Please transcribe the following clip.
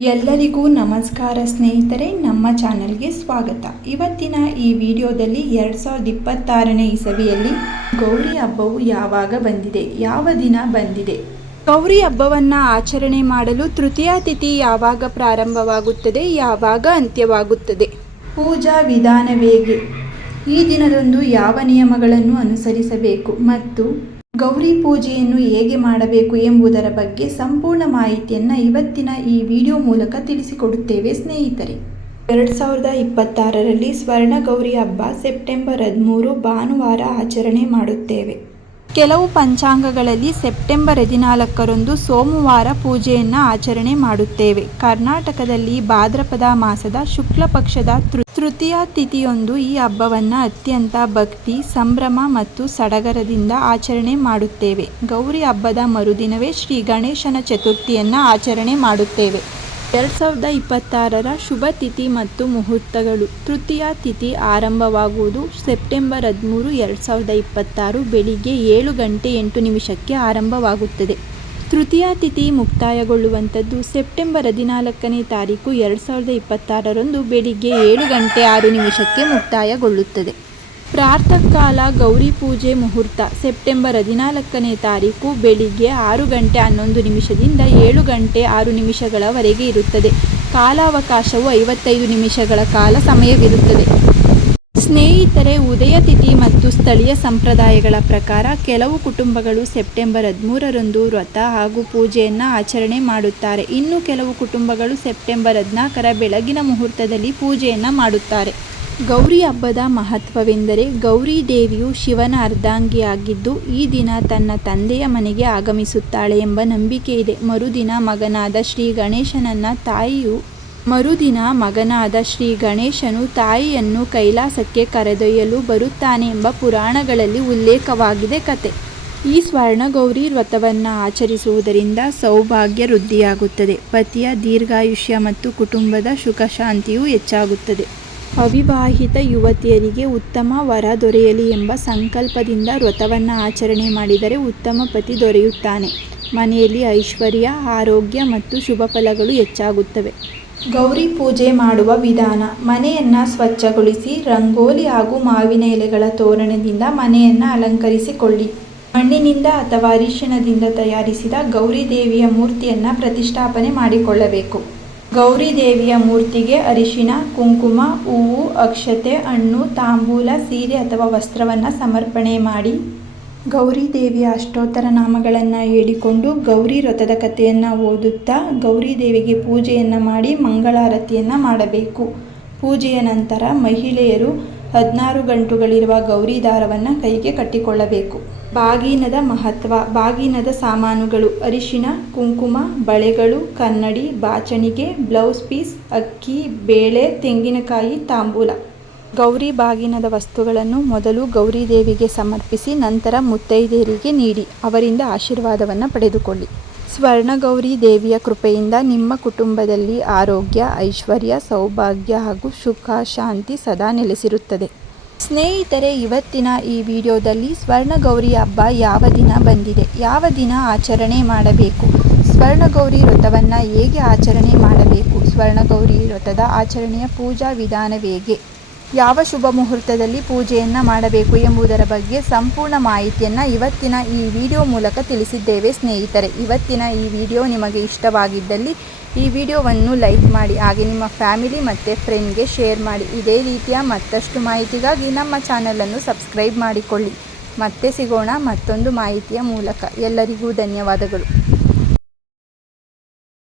ಎಲ್ಲರಿಗೂ ನಮಸ್ಕಾರ ಸ್ನೇಹಿತರೆ, ನಮ್ಮ ಚಾನೆಲ್ಗೆ ಸ್ವಾಗತ. ಇವತ್ತಿನ ಈ ವಿಡಿಯೋದಲ್ಲಿ 2026ನೇ ಇಸವಿಯಲ್ಲಿ ಗೌರಿ ಹಬ್ಬವು ಯಾವಾಗ ಬಂದಿದೆ, ಯಾವ ದಿನ ಬಂದಿದೆ, ಗೌರಿ ಹಬ್ಬವನ್ನು ಆಚರಣೆ ಮಾಡಲು ತೃತೀಯ ತಿಥಿ ಯಾವಾಗ ಪ್ರಾರಂಭವಾಗುತ್ತದೆ, ಯಾವಾಗ ಅಂತ್ಯವಾಗುತ್ತದೆ, ಪೂಜಾ ವಿಧಾನವೇಗೆ, ಈ ದಿನದಂದು ಯಾವ ನಿಯಮಗಳನ್ನು ಅನುಸರಿಸಬೇಕು ಮತ್ತು ಗೌರಿ ಪೂಜೆಯನ್ನು ಹೇಗೆ ಮಾಡಬೇಕು ಎಂಬುದರ ಬಗ್ಗೆ ಸಂಪೂರ್ಣ ಮಾಹಿತಿಯನ್ನು ಇವತ್ತಿನ ಈ ವಿಡಿಯೋ ಮೂಲಕ ತಿಳಿಸಿಕೊಡುತ್ತೇವೆ ಸ್ನೇಹಿತರೆ. 2026ರಲ್ಲಿ ಸ್ವರ್ಣ ಗೌರಿ ಹಬ್ಬ ಸೆಪ್ಟೆಂಬರ್ 13 ಭಾನುವಾರ ಆಚರಣೆ ಮಾಡುತ್ತೇವೆ. ಕೆಲವು ಪಂಚಾಂಗಗಳಲ್ಲಿ ಸೆಪ್ಟೆಂಬರ್ 14ರಂದು ಸೋಮವಾರ ಪೂಜೆಯನ್ನು ಆಚರಣೆ ಮಾಡುತ್ತೇವೆ. ಕರ್ನಾಟಕದಲ್ಲಿ ಭಾದ್ರಪದ ಮಾಸದ ಶುಕ್ಲ ಪಕ್ಷದ ತೃತೀಯ ತಿಥಿಯೊಂದು ಈ ಹಬ್ಬವನ್ನು ಅತ್ಯಂತ ಭಕ್ತಿ, ಸಂಭ್ರಮ ಮತ್ತು ಸಡಗರದಿಂದ ಆಚರಣೆ ಮಾಡುತ್ತೇವೆ. ಗೌರಿ ಹಬ್ಬದ ಮರುದಿನವೇ ಶ್ರೀ ಗಣೇಶನ ಚತುರ್ಥಿಯನ್ನು ಆಚರಣೆ ಮಾಡುತ್ತೇವೆ. 2026ರ ಶುಭ ತಿಥಿ ಮತ್ತು ಮುಹೂರ್ತಗಳು. ತೃತೀಯ ತಿಥಿ ಆರಂಭವಾಗುವುದು ಸೆಪ್ಟೆಂಬರ್ 13, 2026 ಬೆಳಿಗ್ಗೆ 7:08 ಆರಂಭವಾಗುತ್ತದೆ. ತೃತೀಯ ತಿಥಿ ಮುಕ್ತಾಯಗೊಳ್ಳುವಂಥದ್ದು ಸೆಪ್ಟೆಂಬರ್ 14ನೇ ತಾರೀಕು 2026ರಂದು ಬೆಳಿಗ್ಗೆ 7:06 ಮುಕ್ತಾಯಗೊಳ್ಳುತ್ತದೆ. ಪ್ರಾತಃಕಾಲ ಗೌರಿ ಪೂಜೆ ಮುಹೂರ್ತ ಸೆಪ್ಟೆಂಬರ್ 14ನೇ ತಾರೀಕು ಬೆಳಿಗ್ಗೆ 6:11ದಿಂದ 7:06 ಇರುತ್ತದೆ. ಕಾಲಾವಕಾಶವು 55 ನಿಮಿಷಗಳ ಕಾಲ ಸಮಯವಿರುತ್ತದೆ. ಸ್ನೇಹಿತರೆ, ಉದಯ ತಿಥಿ ಮತ್ತು ಸ್ಥಳೀಯ ಸಂಪ್ರದಾಯಗಳ ಪ್ರಕಾರ ಕೆಲವು ಕುಟುಂಬಗಳು ಸೆಪ್ಟೆಂಬರ್ 13ರಂದು ವ್ರತ ಹಾಗೂ ಪೂಜೆಯನ್ನು ಆಚರಣೆ ಮಾಡುತ್ತಾರೆ. ಇನ್ನು ಕೆಲವು ಕುಟುಂಬಗಳು ಸೆಪ್ಟೆಂಬರ್ 14ರ ಬೆಳಗಿನ ಮುಹೂರ್ತದಲ್ಲಿ ಪೂಜೆಯನ್ನು ಮಾಡುತ್ತಾರೆ. ಗೌರಿ ಹಬ್ಬದ ಮಹತ್ವವೆಂದರೆ ಗೌರಿ ದೇವಿಯು ಶಿವನ ಅರ್ಧಾಂಗಿಯಾಗಿದ್ದು ಈ ದಿನ ತನ್ನ ತಂದೆಯ ಮನೆಗೆ ಆಗಮಿಸುತ್ತಾಳೆ ಎಂಬ ನಂಬಿಕೆ ಇದೆ. ಮರುದಿನ ಮಗನಾದ ಶ್ರೀ ಗಣೇಶನು ತಾಯಿಯನ್ನು ಕೈಲಾಸಕ್ಕೆ ಕರೆದೊಯ್ಯಲು ಬರುತ್ತಾನೆ ಎಂಬ ಪುರಾಣಗಳಲ್ಲಿ ಉಲ್ಲೇಖವಾಗಿದೆ ಕತೆ. ಈ ಸ್ವರ್ಣಗೌರಿ ವ್ರತವನ್ನು ಆಚರಿಸುವುದರಿಂದ ಸೌಭಾಗ್ಯ ವೃದ್ಧಿಯಾಗುತ್ತದೆ, ಪತಿಯ ದೀರ್ಘಾಯುಷ್ಯ ಮತ್ತು ಕುಟುಂಬದ ಸುಖ ಶಾಂತಿಯು ಹೆಚ್ಚಾಗುತ್ತದೆ. ಅವಿವಾಹಿತ ಯುವತಿಯರಿಗೆ ಉತ್ತಮ ವರ ದೊರೆಯಲಿ ಎಂಬ ಸಂಕಲ್ಪದಿಂದ ವ್ರತವನ್ನು ಆಚರಣೆ ಮಾಡಿದರೆ ಉತ್ತಮ ಪತಿ ದೊರೆಯುತ್ತಾನೆ. ಮನೆಯಲ್ಲಿ ಐಶ್ವರ್ಯ, ಆರೋಗ್ಯ ಮತ್ತು ಶುಭ ಫಲಗಳು ಹೆಚ್ಚಾಗುತ್ತವೆ. ಗೌರಿ ಪೂಜೆ ಮಾಡುವ ವಿಧಾನ. ಮನೆಯನ್ನು ಸ್ವಚ್ಛಗೊಳಿಸಿ ರಂಗೋಲಿ ಹಾಗೂ ಮಾವಿನ ಎಲೆಗಳ ತೋರಣದಿಂದ ಮನೆಯನ್ನು ಅಲಂಕರಿಸಿಕೊಳ್ಳಿ. ಮಣ್ಣಿನಿಂದ ಅಥವಾ ಅರಿಶಿಣದಿಂದ ತಯಾರಿಸಿದ ಗೌರಿ ದೇವಿಯ ಮೂರ್ತಿಯನ್ನು ಪ್ರತಿಷ್ಠಾಪನೆ ಮಾಡಿಕೊಳ್ಳಬೇಕು. ಗೌರಿ ದೇವಿಯ ಮೂರ್ತಿಗೆ ಅರಿಶಿಣ, ಕುಂಕುಮ, ಹೂವು, ಅಕ್ಷತೆ, ಹಣ್ಣು, ತಾಂಬೂಲ, ಸೀರೆ ಅಥವಾ ವಸ್ತ್ರವನ್ನು ಸಮರ್ಪಣೆ ಮಾಡಿ ಗೌರಿ ದೇವಿಯ ಅಷ್ಟೋತ್ತರ ನಾಮಗಳನ್ನು ಹೇಳಿಕೊಂಡು ಗೌರಿ ವ್ರತದ ಕಥೆಯನ್ನು ಓದುತ್ತಾ ಗೌರಿ ದೇವಿಗೆ ಪೂಜೆಯನ್ನು ಮಾಡಿ ಮಂಗಳಾರತಿಯನ್ನು ಮಾಡಬೇಕು. ಪೂಜೆಯ ನಂತರ ಮಹಿಳೆಯರು 16 ಗಂಟುಗಳಿರುವ ಗೌರಿ ದಾರವನ್ನು ಕೈಗೆ ಕಟ್ಟಿಕೊಳ್ಳಬೇಕು. ಬಾಗಿನದ ಮಹತ್ವ. ಬಾಗಿನದ ಸಾಮಾನುಗಳು: ಅರಿಶಿಣ, ಕುಂಕುಮ, ಬಳೆಗಳು, ಕನ್ನಡಿ, ಬಾಚಣಿಗೆ, ಬ್ಲೌಸ್ ಪೀಸ್, ಅಕ್ಕಿ, ಬೇಳೆ, ತೆಂಗಿನಕಾಯಿ, ತಾಂಬೂಲ. ಗೌರಿ ಬಾಗಿನದ ವಸ್ತುಗಳನ್ನು ಮೊದಲು ಗೌರಿ ದೇವಿಗೆ ಸಮರ್ಪಿಸಿ ನಂತರ ಮುತ್ತೈದೆಯರಿಗೆ ನೀಡಿ ಅವರಿಂದ ಆಶೀರ್ವಾದವನ್ನು ಪಡೆದುಕೊಳ್ಳಿ. ಸ್ವರ್ಣಗೌರಿ ದೇವಿಯ ಕೃಪೆಯಿಂದ ನಿಮ್ಮ ಕುಟುಂಬದಲ್ಲಿ ಆರೋಗ್ಯ, ಐಶ್ವರ್ಯ, ಸೌಭಾಗ್ಯ ಹಾಗೂ ಸುಖ ಶಾಂತಿ ಸದಾ ನೆಲೆಸಿರುತ್ತದೆ. ಸ್ನೇಹಿತರೆ, ಇವತ್ತಿನ ಈ ವಿಡಿಯೋದಲ್ಲಿ ಸ್ವರ್ಣಗೌರಿ ಹಬ್ಬ ಯಾವ ದಿನ ಬಂದಿದೆ, ಯಾವ ದಿನ ಆಚರಣೆ ಮಾಡಬೇಕು, ಸ್ವರ್ಣಗೌರಿ ವ್ರತವನ್ನು ಹೇಗೆ ಆಚರಣೆ ಮಾಡಬೇಕು, ಸ್ವರ್ಣಗೌರಿ ವ್ರತದ ಆಚರಣೆಯ ಪೂಜಾ ವಿಧಾನವೇಗೆ, ಯಾವ ಶುಭ ಮುಹೂರ್ತದಲ್ಲಿ ಪೂಜೆಯನ್ನು ಮಾಡಬೇಕು ಎಂಬುದರ ಬಗ್ಗೆ ಸಂಪೂರ್ಣ ಮಾಹಿತಿಯನ್ನು ಇವತ್ತಿನ ಈ ವಿಡಿಯೋ ಮೂಲಕ ತಿಳಿಸಿದ್ದೇವೆ ಸ್ನೇಹಿತರೆ. ಇವತ್ತಿನ ಈ ವಿಡಿಯೋ ನಿಮಗೆ ಇಷ್ಟವಾಗಿದ್ದಲ್ಲಿ ಈ ವಿಡಿಯೋವನ್ನು ಲೈಕ್ ಮಾಡಿ, ಹಾಗೆ ನಿಮ್ಮ ಫ್ಯಾಮಿಲಿ ಮತ್ತು ಫ್ರೆಂಡ್ಗೆ ಶೇರ್ ಮಾಡಿ. ಇದೇ ರೀತಿಯ ಮತ್ತಷ್ಟು ಮಾಹಿತಿಗಾಗಿ ನಮ್ಮ ಚಾನಲನ್ನು ಸಬ್ಸ್ಕ್ರೈಬ್ ಮಾಡಿಕೊಳ್ಳಿ. ಮತ್ತೆ ಸಿಗೋಣ ಮತ್ತೊಂದು ಮಾಹಿತಿಯ ಮೂಲಕ. ಎಲ್ಲರಿಗೂ ಧನ್ಯವಾದಗಳು.